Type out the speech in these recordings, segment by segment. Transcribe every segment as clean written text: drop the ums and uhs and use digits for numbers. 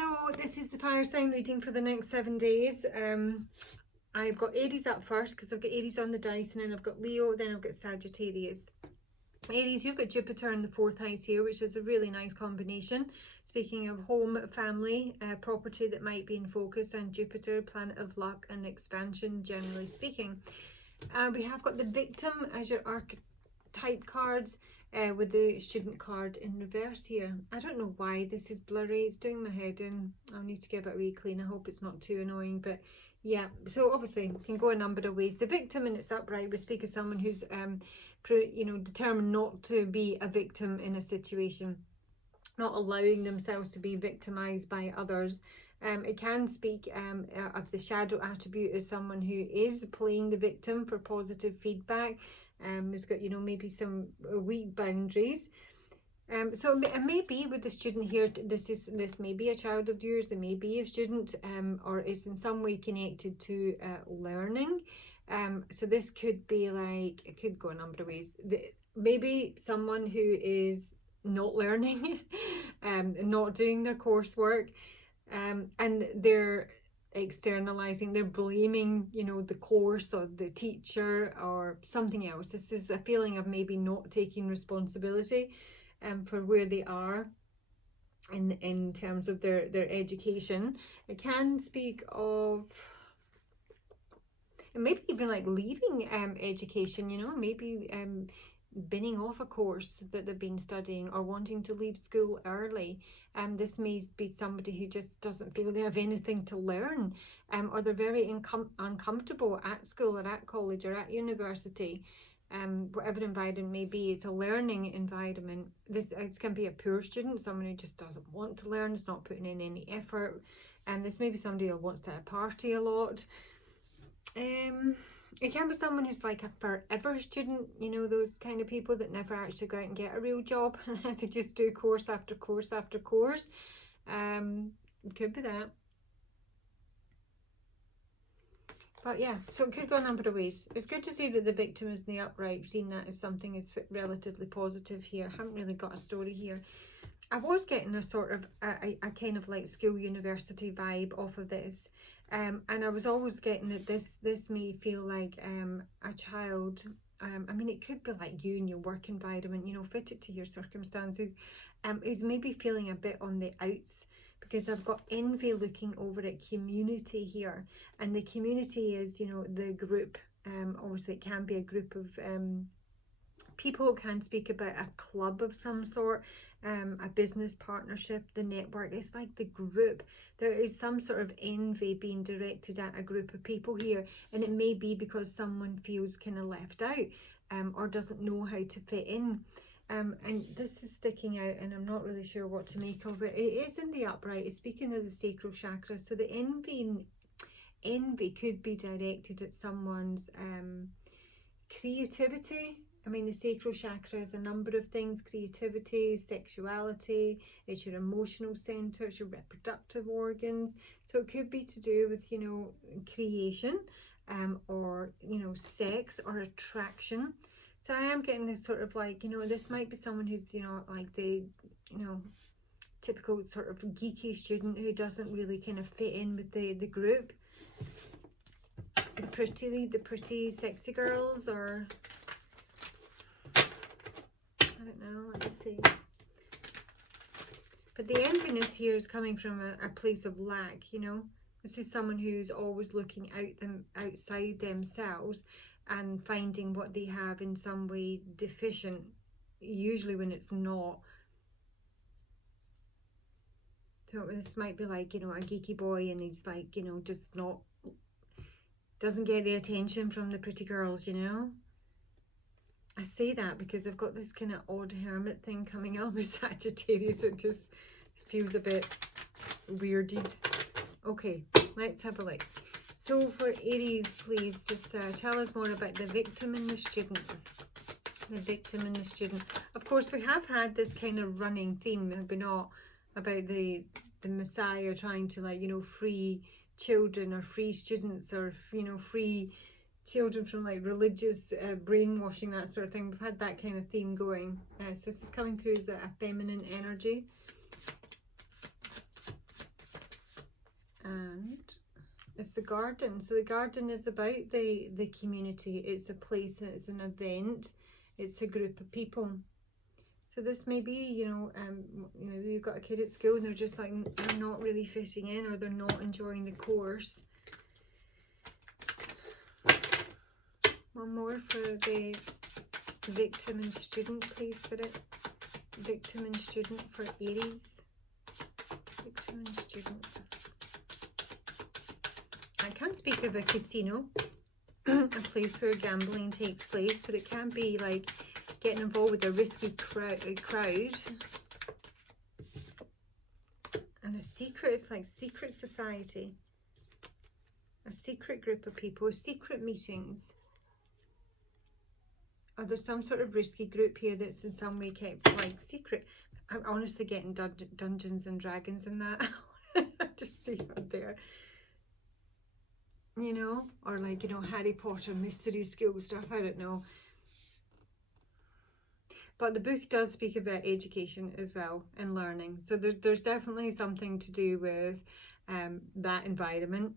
Hello, this is the fire sign reading for the next 7 days. I've got Aries up first because I've got Aries on the dice, and then I've got Leo, then I've got Sagittarius. Aries, you've got Jupiter in the fourth house here, which is a really nice combination. Speaking of home, family, property that might be in focus, and Jupiter, planet of luck and expansion, generally speaking. We have got the victim as your archetype cards. With the student card in reverse here. I don't know why this is blurry, it's doing my head in. I'll need to give it a wee clean. I hope it's not too annoying, but yeah, so obviously it can go a number of ways. The victim in its upright would speak of someone who's determined not to be a victim in a situation, not allowing themselves to be victimized by others. It can speak of the shadow attribute as someone who is playing the victim for positive feedback. It's got, maybe some weak boundaries. So it may be with the student here, this may be a child of yours, it may be a student, or is in some way connected to learning. So this could be like, it could go a number of ways. Maybe someone who is not learning, not doing their coursework, and they're externalizing, they're blaming the course or the teacher or something else. This is a feeling of maybe not taking responsibility for where they are in terms of their education. It can speak of, and maybe even like leaving education, maybe binning off a course that they've been studying or wanting to leave school early. This may be somebody who just doesn't feel they have anything to learn, or they're very uncomfortable at school or at college or at university. Whatever environment may be, it's a learning environment. It can be a poor student, someone who just doesn't want to learn, is not putting in any effort. And this may be somebody who wants to party a lot. It can be someone who's like a forever student, those kind of people that never actually go out and get a real job. They just do course after course after course. It could be that. But yeah, so it could go a number of ways. It's good to see that the victim is in the upright. I've seen that as something is relatively positive here. I haven't really got a story here. I was getting a sort of a kind of like school university vibe off of this. And I was always getting that this may feel like a child. I mean, it could be like you in your work environment, fit it to your circumstances. It's maybe feeling a bit on the outs, because I've got envy looking over at community here. And the community is, the group. Obviously, it can be a group of people, can speak about a club of some sort. A business partnership, the network. It's like the group. There is some sort of envy being directed at a group of people here, and it may be because someone feels kind of left out, or doesn't know how to fit in. And this is sticking out, and I'm not really sure what to make of it. It is in the upright. It's speaking of the sacral chakra, so the envy could be directed at someone's creativity. I mean, the sacral chakra is a number of things: creativity, sexuality, it's your emotional center, it's your reproductive organs. So it could be to do with, creation, or, sex or attraction. So I am getting this sort of like, this might be someone who's, like the, typical sort of geeky student who doesn't really kind of fit in with the group. The pretty sexy girls, or I don't know, let me see. But the enviness here is coming from a place of lack, This is someone who's always looking outside themselves and finding what they have in some way deficient, usually when it's not. So this might be like, a geeky boy, and he's like, just not, doesn't get the attention from the pretty girls, I say that because I've got this kind of odd hermit thing coming up with Sagittarius. It just feels a bit weirded. Okay, let's have a look. So for Aries, please just tell us more about the victim and the student. The victim and the student. Of course, we have had this kind of running theme, have we not, about the Messiah trying to free children or free students, or free children from like religious brainwashing, that sort of thing. We've had that kind of theme going. So this is coming through as a feminine energy. It's the garden. So the garden is about the community. It's a place, it's an event, it's a group of people. So this may be, you know, maybe you've got a kid at school and they're just like, they're not really fitting in, or they're not enjoying the course. One more for the victim and student, please, Spirit. Victim and student for Aries. Victim and student. I can't speak of a casino, a place where gambling takes place, but it can be like getting involved with a risky crowd. And a secret, it's like secret society. A secret group of people, secret meetings. Or there's some sort of risky group here that's in some way kept like secret. I'm honestly getting Dungeons and Dragons in that. Just see it there. You know, or like, you know, Harry Potter mystery school stuff, I don't know. But the book does speak about education as well and learning. So there's definitely something to do with that environment.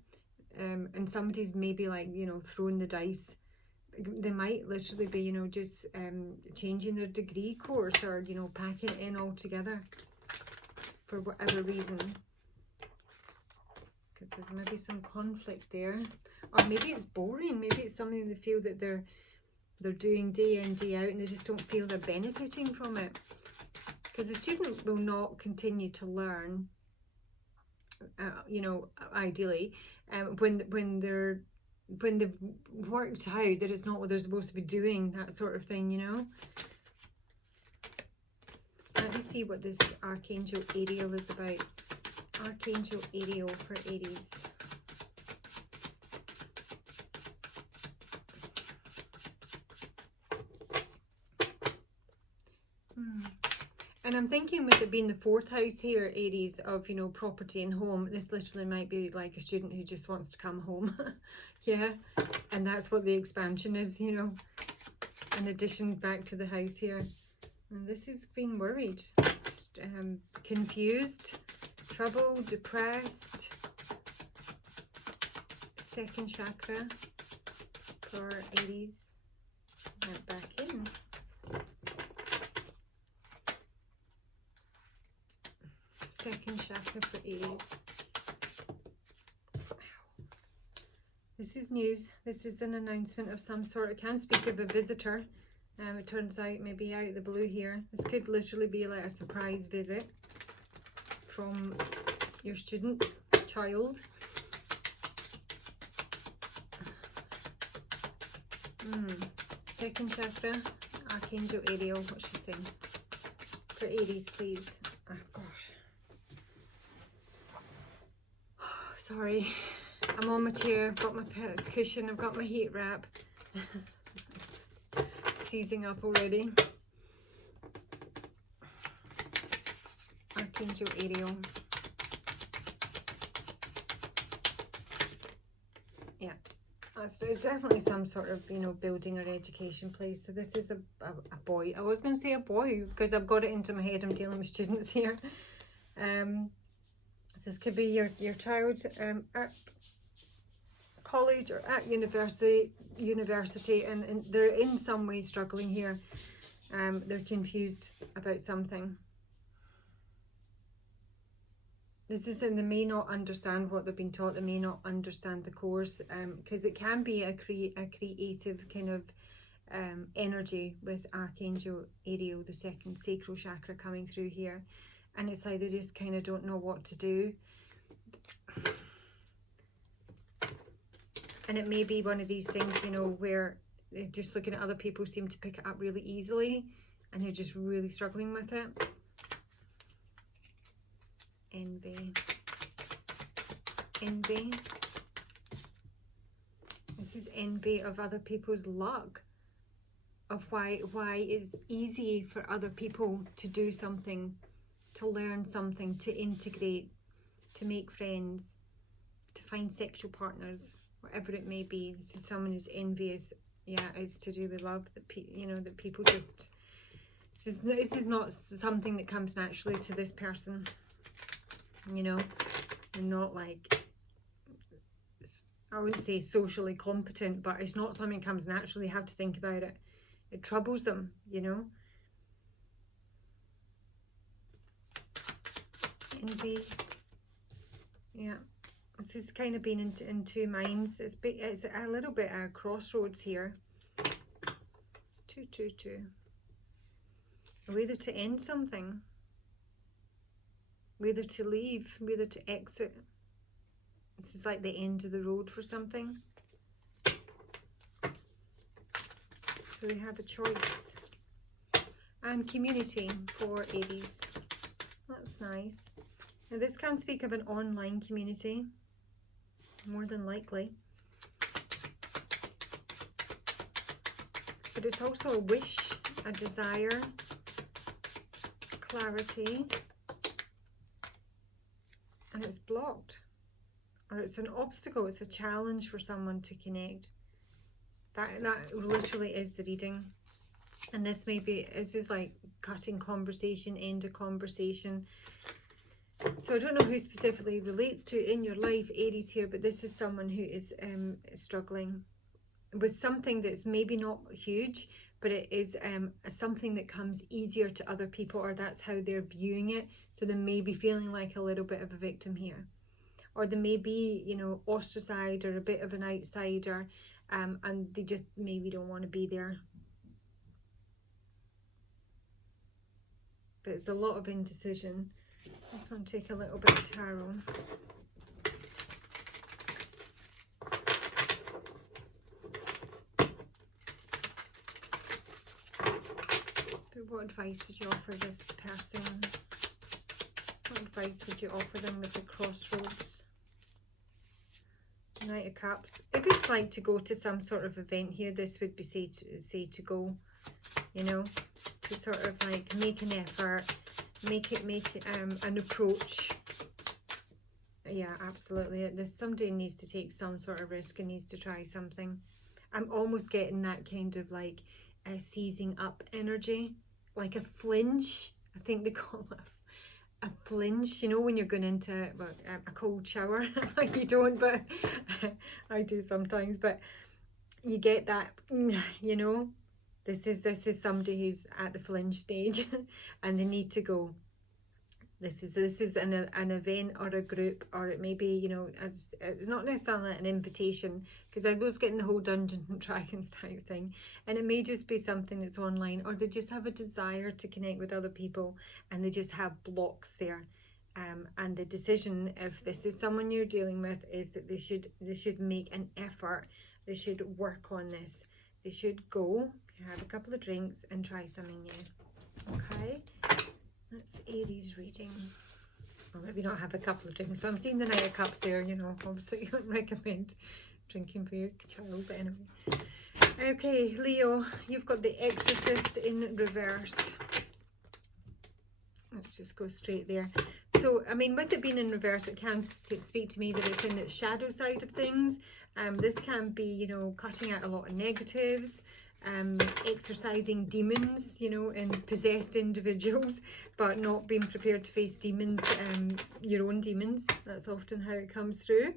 And somebody's maybe like, you know, throwing the dice. They might literally be, you know, just changing their degree course, or, you know, packing it in all together for whatever reason. Because there's maybe some conflict there. Or maybe it's boring. Maybe it's something they feel that they're doing day in, day out, and they just don't feel they're benefiting from it. Because the student will not continue to learn, you know, ideally, when they've worked out that it's not what they're supposed to be doing, that sort of thing, you know. Let me see what this Archangel Ariel is about. Archangel Ariel for Aries. And I'm thinking with it being the 4th house here, Aries, of, you know, property and home, this literally might be like a student who just wants to come home. Yeah, and that's what the expansion is, you know, in addition back to the house here. And this is being worried, confused, troubled, depressed. 2nd chakra for Aries. Went back in. Second chakra for Aries. This is news. This is an announcement of some sort. I can speak of a visitor. It turns out maybe out of the blue here. This could literally be like a surprise visit from your student, child. Second chakra, Archangel Ariel. What's she saying? For Aries, please. Oh, gosh. Sorry. I'm on my chair, I've got my cushion, I've got my heat wrap. Seizing up already. Archangel Ariel. Yeah, it's definitely some sort of, you know, building or education place. So this is a boy. I was going to say a boy because I've got it into my head. I'm dealing with students here. So this could be your child at college or at university, and they're in some way struggling here. They're confused about something. This is, and they may not understand what they've been taught. They may not understand the course, because it can be a creative kind of energy with Archangel Ariel, the 2nd sacral chakra coming through here, and it's like they just kind of don't know what to do. And it may be one of these things, you know, where they're just looking at other people seem to pick it up really easily, and they're just really struggling with it. Envy. Envy. This is envy of other people's luck. Of why it's easy for other people to do something, to learn something, to integrate, to make friends, to find sexual partners, whatever it may be. This is someone who's envious. Yeah, it's to do with love. That you know, that people just. This is not something that comes naturally to this person. You know, and not like I wouldn't say socially competent, but it's not something that comes naturally. You have to think about it. It troubles them, you know. Envy. Yeah. This is kind of been in two minds. It's a little bit a crossroads here. 222. Whether to end something, whether to leave, whether to exit. This is like the end of the road for something. So they have a choice. And community for Aries. That's nice. Now this can speak of an online community, more than likely. But it's also a wish, a desire, clarity, and it's blocked. Or it's an obstacle, it's a challenge for someone to connect. That literally is the reading. And this is like cutting conversation, end of conversation. So I don't know who specifically relates to in your life, Aries here, but this is someone who is struggling with something that's maybe not huge, but it is something that comes easier to other people, or that's how they're viewing it. So they may be feeling like a little bit of a victim here. Or they may be, you know, ostracized or a bit of an outsider, and they just maybe don't want to be there. But it's a lot of indecision. I just want to take a little bit of tarot. But what advice would you offer this person? What advice would you offer them with the crossroads? Knight of Cups. If it's like to go to some sort of event here, this would be say to go, you know, to sort of like make an effort, make an approach. Yeah, absolutely. Somebody needs to take some sort of risk and needs to try something. I'm almost getting that kind of like seizing up energy, like a flinch. I think they call it a flinch, you know, when you're going into a cold shower. You don't, but I do sometimes. But you get that, you know, this is somebody who's at the flinch stage and they need to go. This is an event or a group, or it may be, you know, it's not necessarily an invitation, because I was getting the whole Dungeons and Dragons type thing, and it may just be something that's online, or they just have a desire to connect with other people and they just have blocks there. And the decision, if this is someone you're dealing with, is that they should make an effort. They should work on this. They should go, have a couple of drinks and try something new. Okay. That's Aries reading. Well, maybe not have a couple of drinks, but I'm seeing the Knight of Cups there, you know. Obviously, you wouldn't recommend drinking for your child, but anyway. Okay, Leo, you've got the Exorcist in reverse. Let's just go straight there. So, I mean, with it being in reverse, it can speak to me that it's in its shadow side of things. This can be, you know, cutting out a lot of negatives. Exercising demons, you know, in possessed individuals, but not being prepared to face demons, your own demons. That's often how it comes through.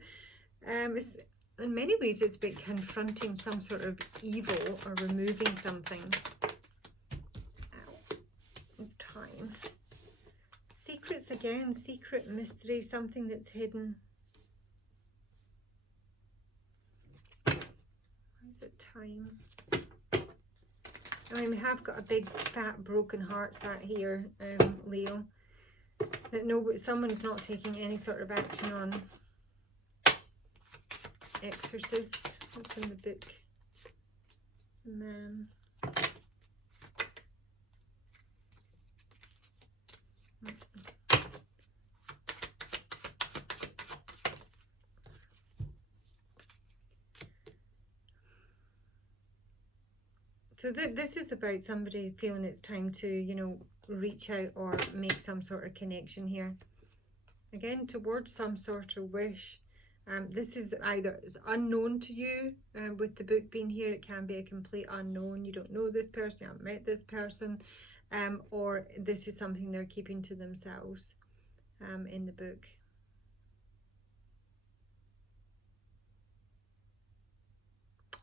It's, in many ways, it's about confronting some sort of evil or removing something. Ow. It's time. Secrets again, secret mystery, something that's hidden. Why is it time? I mean, we have got a big fat broken heart sat here, Leo, that someone's not taking any sort of action on. Exorcist, what's in the book? Man. So this is about somebody feeling it's time to, you know, reach out or make some sort of connection here. Again, towards some sort of wish. This is either unknown to you, with the book being here. It can be a complete unknown. You don't know this person, you haven't met this person, or this is something they're keeping to themselves in the book.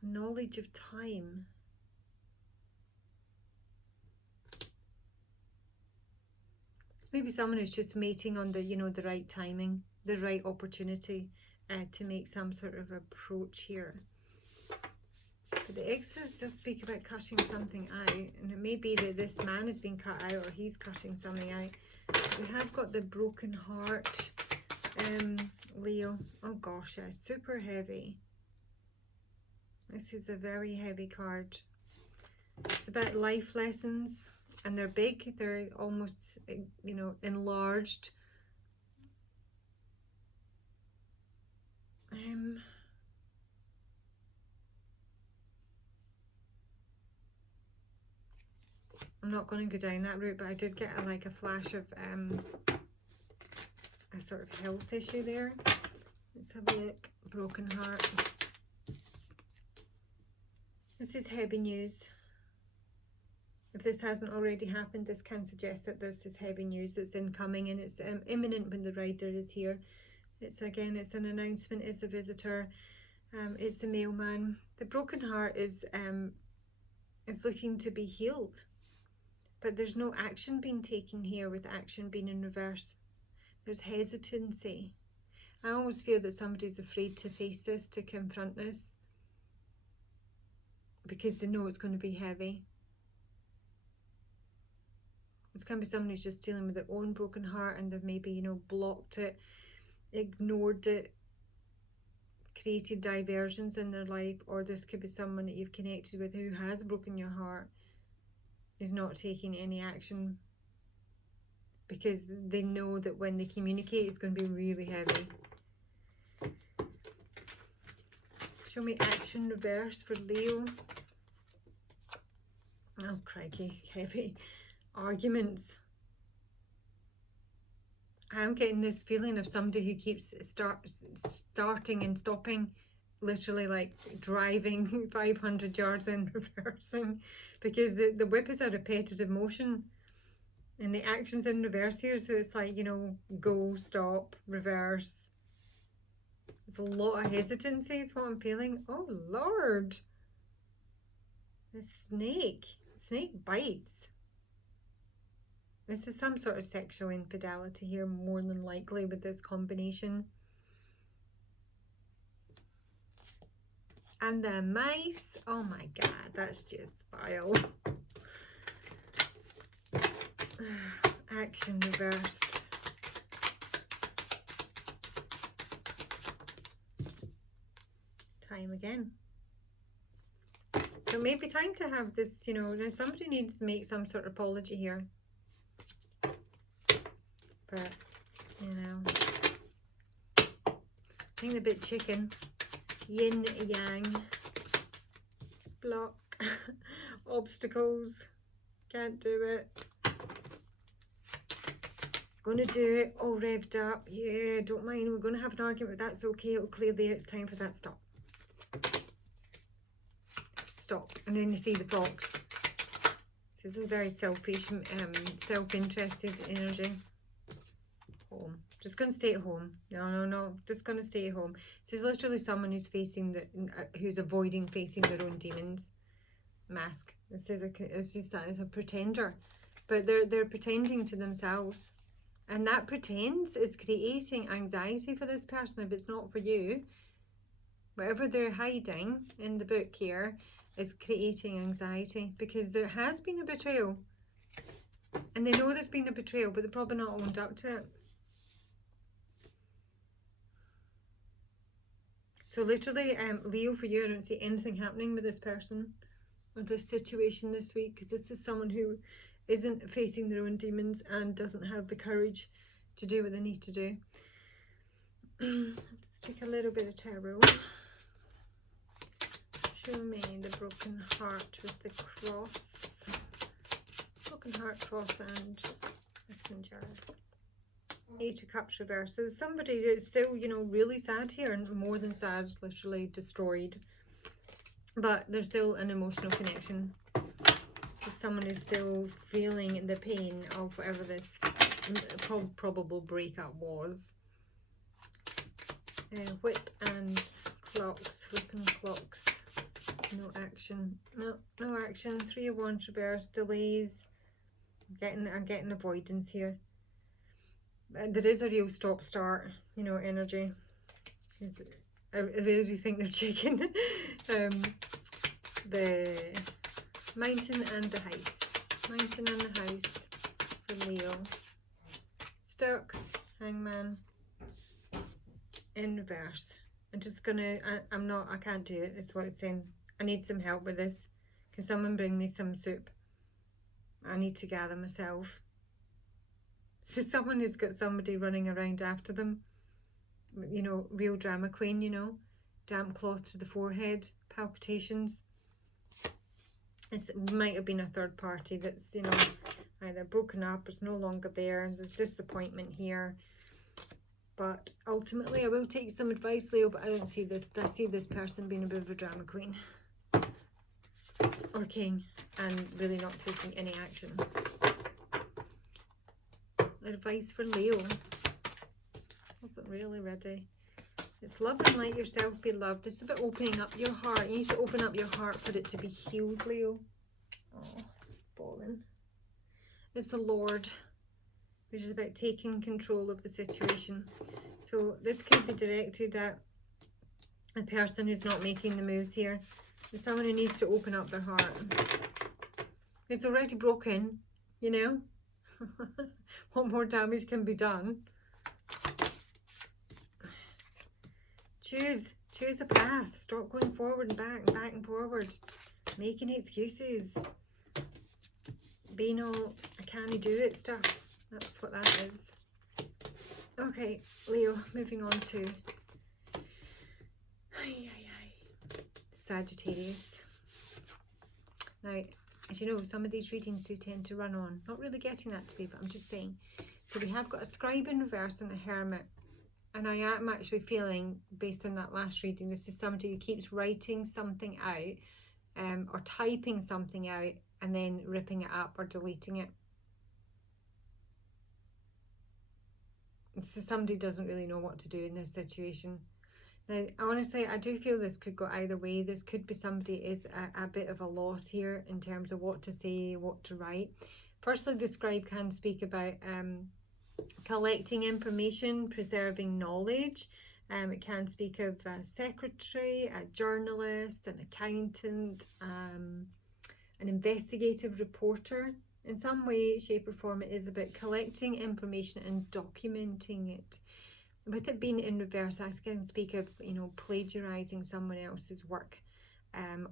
knowledge of time. It's maybe someone who's just waiting on the, you know, the right timing, the right opportunity to make some sort of approach here. But the X's just speak about cutting something out, and it may be that this man has been cut out, or he's cutting something out. We have got the broken heart, Leo. Oh gosh, yeah, super heavy. This is a very heavy card. It's about life lessons, and they're big. They're almost, you know, enlarged. I'm not going to go down that route, but I did get like a flash of a sort of health issue there. Let's have a look. Broken heart. This is heavy news. If this hasn't already happened, this can suggest that this is heavy news. It's incoming, and it's imminent when the rider is here. It's again, it's an announcement. It's a visitor. It's the mailman. The broken heart is looking to be healed, but there's no action being taken here, with action being in reverse. There's hesitancy. I always feel that somebody's afraid to face this, to confront this, because they know it's going to be heavy. It's going to be someone who's just dealing with their own broken heart, and they've maybe, you know, blocked it, ignored it, created diversions in their life. Or this could be someone that you've connected with who has broken your heart, is not taking any action because they know that when they communicate, it's going to be really heavy. Show me action reverse for Leo. Oh crikey, heavy. Arguments. I'm getting this feeling of somebody who keeps starting and stopping, literally like driving 500 yards and reversing, because the whip is a repetitive motion and the action's in reverse here. So it's like, you know, go, stop, reverse. There's a lot of hesitancy is what I'm feeling. Oh Lord, the snake bites. This is some sort of sexual infidelity here, more than likely, with this combination. And the mice, oh my god, that's just vile. Action reversed. Time again. So maybe time to have this, you know, now somebody needs to make some sort of apology here. But, you know, I think a bit chicken. Yin, yang, block, obstacles, can't do it. Gonna do it, all revved up, yeah, don't mind, we're gonna have an argument, but that's okay, it'll clear there, it's time for that, stop. Stop, and then you see the fox. This is a very selfish, self-interested energy. Home. Just going to stay at home. No. Just going to stay at home. This is literally someone who's facing who's avoiding facing their own demons. Mask. This is a pretender, but they're pretending to themselves, and that pretense is creating anxiety for this person. If it's not for you, whatever they're hiding in the book here is creating anxiety, because there has been a betrayal, and they know there's been a betrayal, but they're probably not owned up to it. So literally, Leo, for you, I don't see anything happening with this person or this situation this week, because this is someone who isn't facing their own demons and doesn't have the courage to do what they need to do. Let's take a little bit of tarot. Show me the broken heart with the cross. Broken heart, cross, and messenger. 8 of Cups reverses. Somebody is still, you know, really sad here, and more than sad, literally destroyed. But there's still an emotional connection. Just someone who's still feeling the pain of whatever this probable breakup was. Whip and clocks. Whip and clocks. No action. No action. 3 of Wands reverse. Delays. I'm getting avoidance here. There is a real stop-start, you know, energy. I really think they're checking. The mountain and the house. Mountain and the house for Leo. Stuck. Hangman. In reverse. I'm just gonna, I can't do it, is what it's saying. I need some help with this. Can someone bring me some soup? I need to gather myself. So someone who's got somebody running around after them, you know, real drama queen, you know, damp cloth to the forehead, palpitations. It might have been a third party that's, you know, either broken up, is no longer there, there's disappointment here. But ultimately I will take some advice, Leo, but I don't see this. I see this person being a bit of a drama queen or king and really not taking any action. Advice for Leo. Wasn't really ready. It's love and let yourself be loved. This is about opening up your heart. You need to open up your heart for it to be healed, Leo. Oh, it's fallen. It's the Lord, which is about taking control of the situation. So this could be directed at a person who's not making the moves here. There's someone who needs to open up their heart. It's already broken, you know. What more damage can be done? Choose a path. Stop going forward and back and forward. Making excuses. Being all, I can't do it stuff. That's what that is. Okay, Leo, moving on to Sagittarius. Now, as you know, some of these readings do tend to run on. Not really getting that today, but I'm just saying. So we have got a scribe in reverse and a hermit. And I am actually feeling, based on that last reading, this is somebody who keeps writing something out or typing something out and then ripping it up or deleting it. So somebody doesn't really know what to do in this situation. Now, honestly, I do feel this could go either way. This could be somebody is a bit of a loss here in terms of what to say, what to write. Firstly, the scribe can speak about collecting information, preserving knowledge. It can speak of a secretary, a journalist, an accountant, an investigative reporter. In some way, shape or form, it is about collecting information and documenting it. With it being in reverse, I can speak of, you know, plagiarizing someone else's work,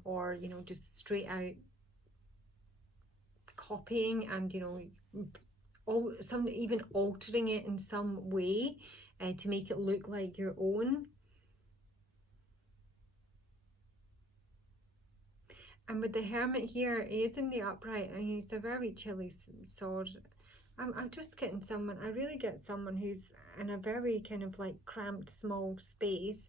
or, you know, just straight out copying and, you know, even altering it in some way to make it look like your own. And with the hermit here, he is in the upright and he's a very chilly sword. I'm just getting someone, I really get someone who's in a very kind of like cramped small space.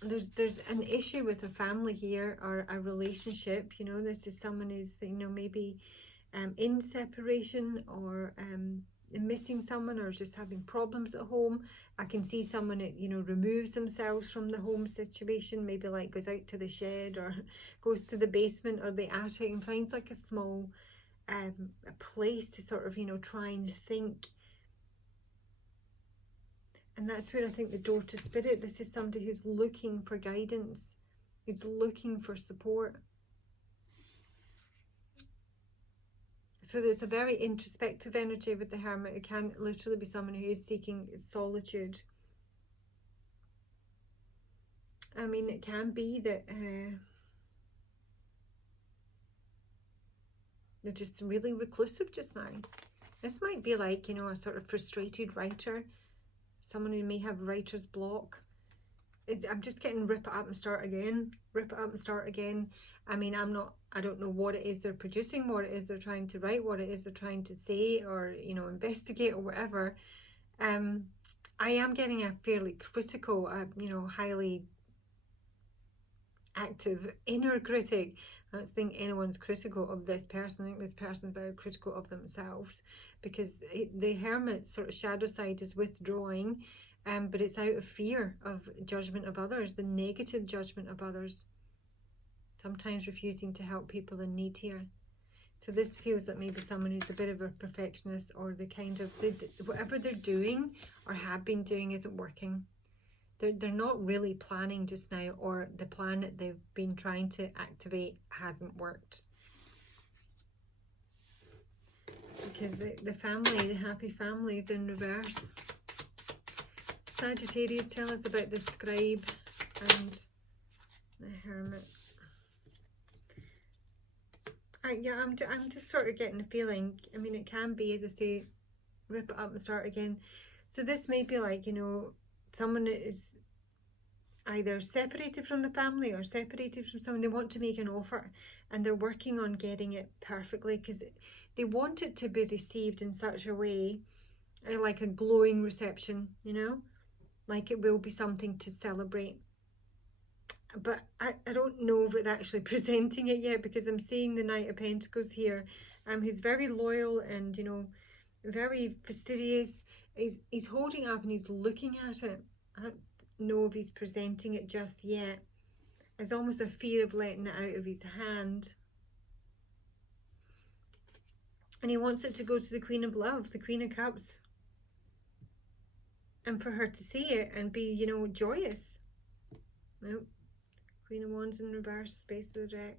There's an issue with a family here or a relationship, you know. This is someone who's, you know, maybe in separation or missing someone or just having problems at home. I can see someone that, you know, removes themselves from the home situation, maybe like goes out to the shed or goes to the basement or the attic and finds like a small a place to sort of, you know, try and think. And that's where I think the door to spirit, this is somebody who's looking for guidance, who's looking for support. So there's a very introspective energy with the hermit. It can literally be someone who is seeking solitude. I mean, it can be that they're just really reclusive just now. This might be like, you know, a sort of frustrated writer. Someone who may have writer's block. I'm just getting rip it up and start again. Rip it up and start again. I mean, I don't know what it is they're producing, what it is they're trying to write, what it is they're trying to say or, you know, investigate or whatever. I am getting a fairly critical, you know, highly active inner critic. I don't think anyone's critical of this person. I think this person's very critical of themselves because the hermit's sort of shadow side is withdrawing, but it's out of fear of judgment of others, the negative judgment of others. sometimes refusing to help people in need here. So this feels like maybe someone who's a bit of a perfectionist, or the kind of, whatever they're doing or have been doing isn't working. They're not really planning just now, or the plan that they've been trying to activate hasn't worked. Because the family, the happy family, is in reverse. Sagittarius, tell us about the scribe and the hermit. Yeah, I'm just sort of getting a feeling, I mean, it can be, as I say, rip it up and start again. So this may be like, you know, someone is either separated from the family or separated from someone. They want to make an offer and they're working on getting it perfectly, because they want it to be received in such a way, like a glowing reception, you know, like it will be something to celebrate. But I don't know if it's actually presenting it yet, because I'm seeing the Knight of Pentacles here. He's very loyal and, you know, very fastidious. He's holding up and he's looking at it. I don't know if he's presenting it just yet. There's almost a fear of letting it out of his hand. And he wants it to go to the Queen of Love, the Queen of Cups. And for her to see it and be, you know, joyous. Nope. Queen of Wands in reverse, base of the deck.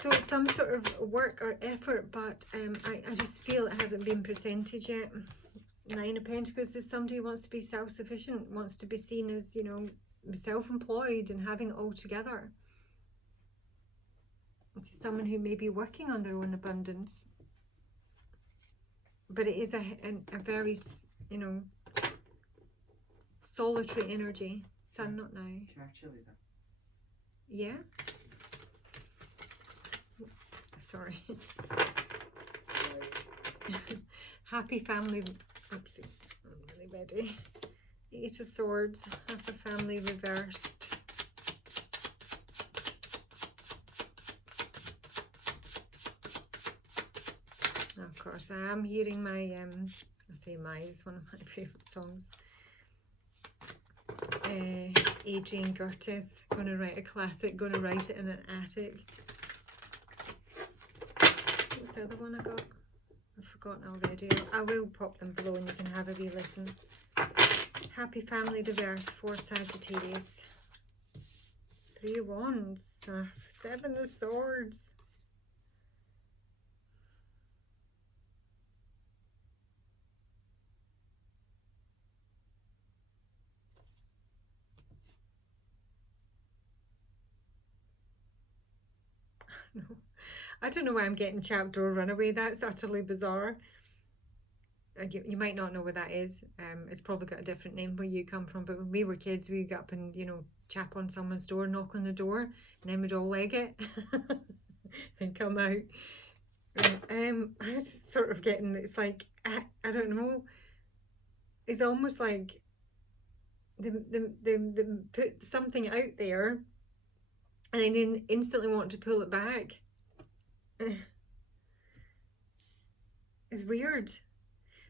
So it's some sort of work or effort, but I just feel it hasn't been presented yet. Nine of Pentacles is somebody who wants to be self-sufficient, wants to be seen as, you know, self-employed and having it all together. It's someone who may be working on their own abundance. But it is a very, you know, solitary energy. Sun, not now. Can I actually then? Yeah? Sorry. Happy family. Oopsie. I'm really ready. Eight of Swords. Happy family reversed. Of course, I am hearing my, it's one of my favourite songs. Adrian Curtis, going to write a classic, going to write it in an attic. What's the other one I got? I've forgotten already. I will pop them below and you can have a wee listen. Happy family reverse for Sagittarius. Three of Wands. Seven of Swords. No, I don't know why I'm getting Chapter Runaway. That's utterly bizarre. You might not know what that is. It's probably got a different name where you come from, but when we were kids, we got up and, you know, chap on someone's door, knock on the door, and then we'd all leg it and come out. I was sort of getting, it's like, I don't know, it's almost like they put something out there and then instantly want to pull it back. It's weird.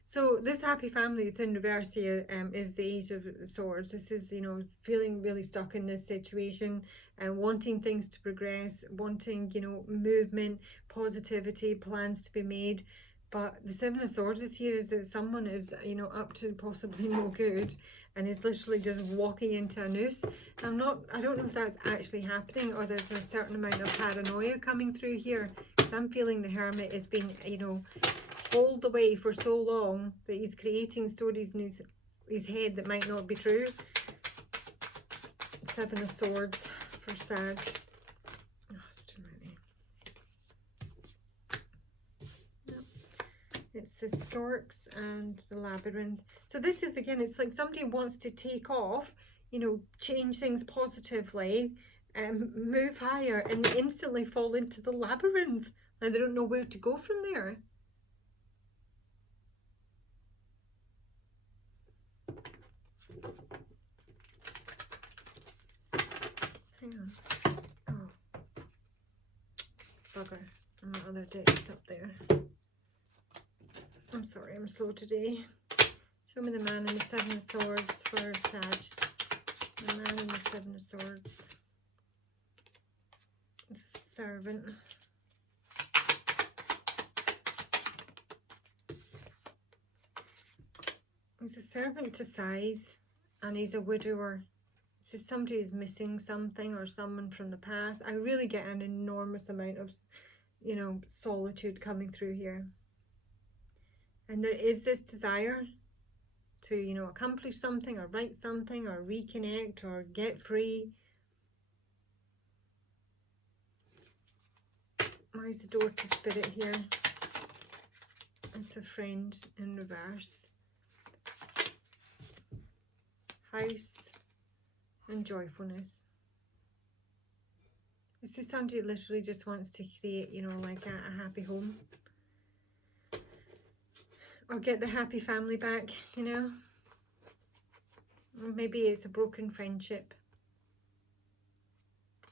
So this happy family that's in reverse here is the Eight of Swords. This is, you know, feeling really stuck in this situation and wanting things to progress, wanting, you know, movement, positivity, plans to be made. But the Seven of Swords is here is that someone is, you know, up to possibly no good and is literally just walking into a noose. I don't know if that's actually happening or there's a certain amount of paranoia coming through here. Because I'm feeling the Hermit is being, you know, hauled away for so long that he's creating stories in his head that might not be true. Seven of Swords for Sag. It's the Storks and the Labyrinth. So this is, again, it's like somebody wants to take off, you know, change things positively, move higher, and they instantly fall into the labyrinth. And they don't know where to go from there. Hang on. Oh. Bugger. And my other deck is up there. I'm sorry, I'm slow today. Show me the Man and the Seven of Swords for Sag. The Man and the Seven of Swords. servant. He's a servant to size, and he's a widower. So somebody is missing something, or someone from the past. I really get an enormous amount of, you know, solitude coming through here. And there is this desire to, you know, accomplish something, or write something, or reconnect, or get free. Where's the door to spirit here? It's a friend in reverse. House and joyfulness. This is somebody who literally just wants to create, you know, like a happy home. Or get the happy family back, you know. Or maybe it's a broken friendship.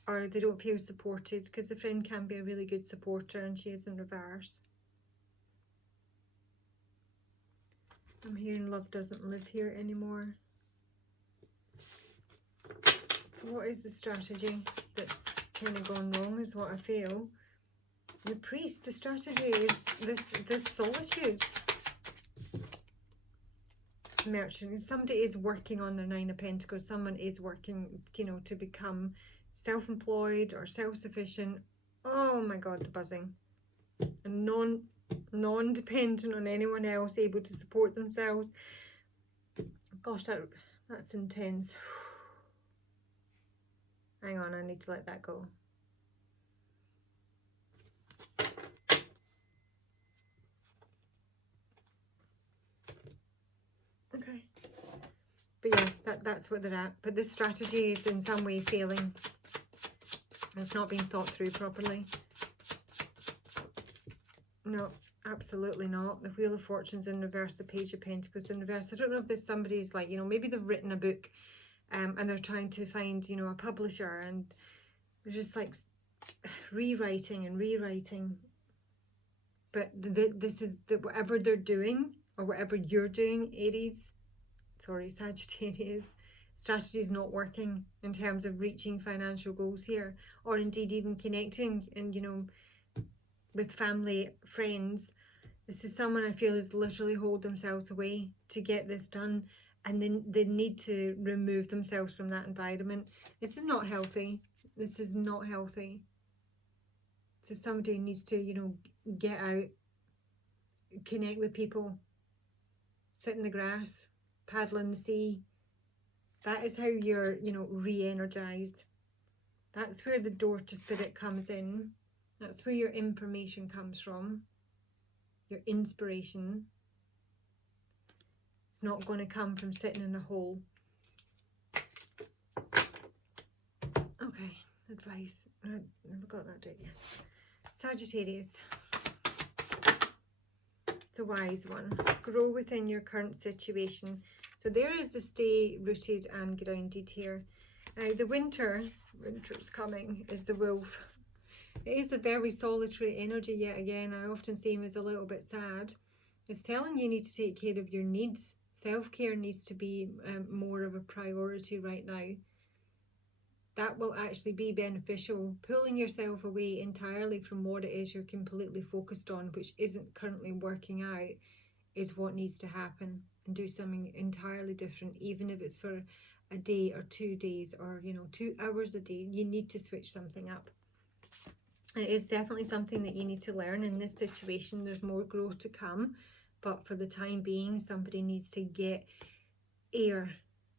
Or they don't feel supported, because the friend can be a really good supporter and she is in reverse. I'm hearing love doesn't live here anymore. So what is the strategy that's kind of gone wrong is what I feel. The priest, the strategy is this solitude. Merchant, somebody is working on their 9 of Pentacles. Someone is working, you know, to become self-employed or self-sufficient. Oh my God, the buzzing. And non-dependent on anyone else, able to support themselves. Gosh, that's intense. Hang on, I need to let that go. Okay. But yeah, that's where they're at. But this strategy is in some way failing. It's not being thought through properly. No, absolutely not. The Wheel of Fortune's in reverse, the Page of Pentacles in reverse. I don't know if there's somebody's like, you know, maybe they've written a book and they're trying to find, you know, a publisher, and they're just like rewriting and rewriting. But this is whatever they're doing, or whatever you're doing, Sagittarius, strategy is not working in terms of reaching financial goals here, or indeed even connecting and, you know, with family, friends. This is someone I feel is literally hold themselves away to get this done, and then they need to remove themselves from that environment. This is not healthy. This is not healthy. This is somebody who needs to, you know, get out, connect with people, sit in the grass, paddle in the sea. That is how you're, you know, re-energized. That's where the door to spirit comes in. That's where your information comes from, your inspiration. It's not going to come from sitting in a hole. Okay, advice. I never got that right yet. Sagittarius. It's a wise one. Grow within your current situation. So there is the stay rooted and grounded here. Now the winter's coming, is the wolf. It is a very solitary energy yet again. I often see him as a little bit sad. It's telling you need to take care of your needs. Self-care needs to be more of a priority right now. That will actually be beneficial. Pulling yourself away entirely from what it is you're completely focused on, which isn't currently working out, is what needs to happen. And do something entirely different, even if it's for a day or 2 days, or, you know, 2 hours a day. You need to switch something up. It is definitely something that you need to learn in this situation. There's more growth to come, but for the time being, somebody needs to get air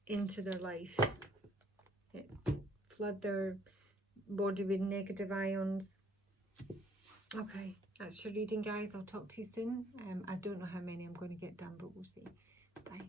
into their life. Flood their body with negative ions. Okay, that's your reading, guys. I'll talk to you soon. I don't know how many I'm going to get done, but we'll see. Bye.